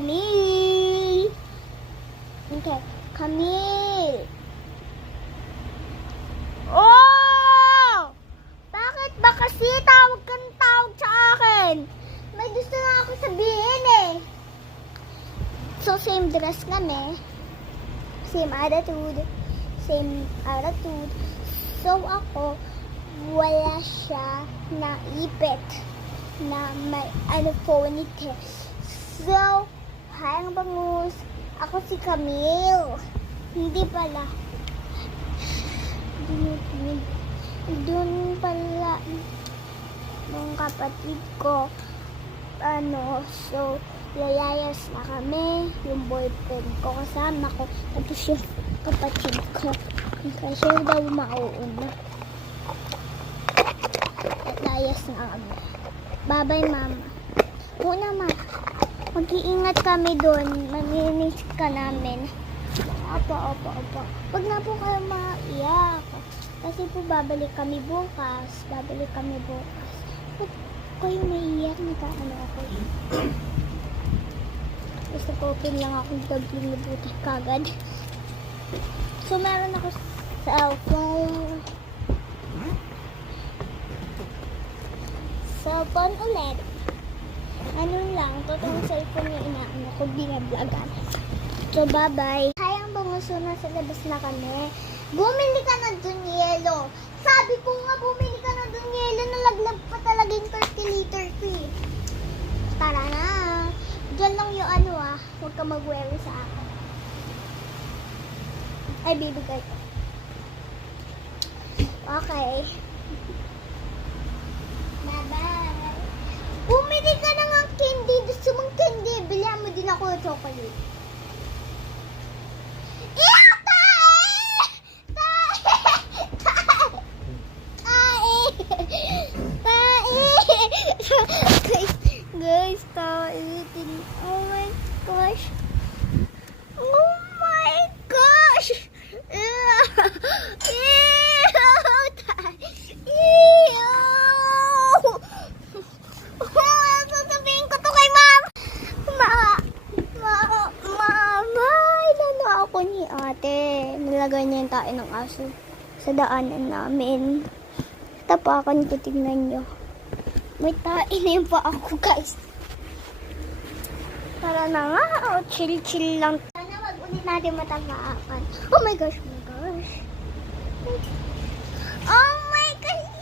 Camille. Okay, Camille. Oh! Bakit ba kasi tawag kang tawag sa akin? May gusto na ako sabihin eh. So, same dress kami. Same attitude. Same attitude. So, ako, wala siya na ipit na may ponytail. So, hi ang bangus. Ako si Camille. Hindi pala. Doon pala ng kapatid ko. So, layayas na kami. Yung boyfriend ko kasama ko. Tapos yung kapatid ko. Kasi daw mauuna. At layas na kami. Bye-bye, mama. Una, ma. Mag-iingat kami doon. Mamimiss ka namin. Opo. Wag na po kayo maiyak. Kasi po babalik kami bukas. Huwag kayo maiyak. Nagkaano ako. Basta po open lang akong doubling na buti kagad. So, meron ako cellphone. Cellphone ulit. Ano lang, totoong cellphone yung inaano ko, binablagan. So, bye-bye. Hayang banguso, nasa labas na kami. Bumili ka na dun yelo. Sabi ko nga, bumili ka na dun yelo. Nalaglag pa talaga yung 30-liter fee. Tara na. Diyan lang yung huwag ka mag-worry sa akin. Ay, bibigay ko. Okay. Bye-bye. Bumili ka na ng candy. Gusto mong candy. Bilhan mo din ako ng chocolate. Guys, taitin. Oh my gosh. Oh my gosh. Sasabihin ko to kay ma'am. Mama, ilano ako ni ate. Nilagay niya yung tae ng aso sa daanan namin. Tapakan ko, tignan nyo. May tae na yung pa ako, guys. Tara na nga. Chill lang. Sana wag ulit natin matapakan. Oh my gosh. Oh my gosh.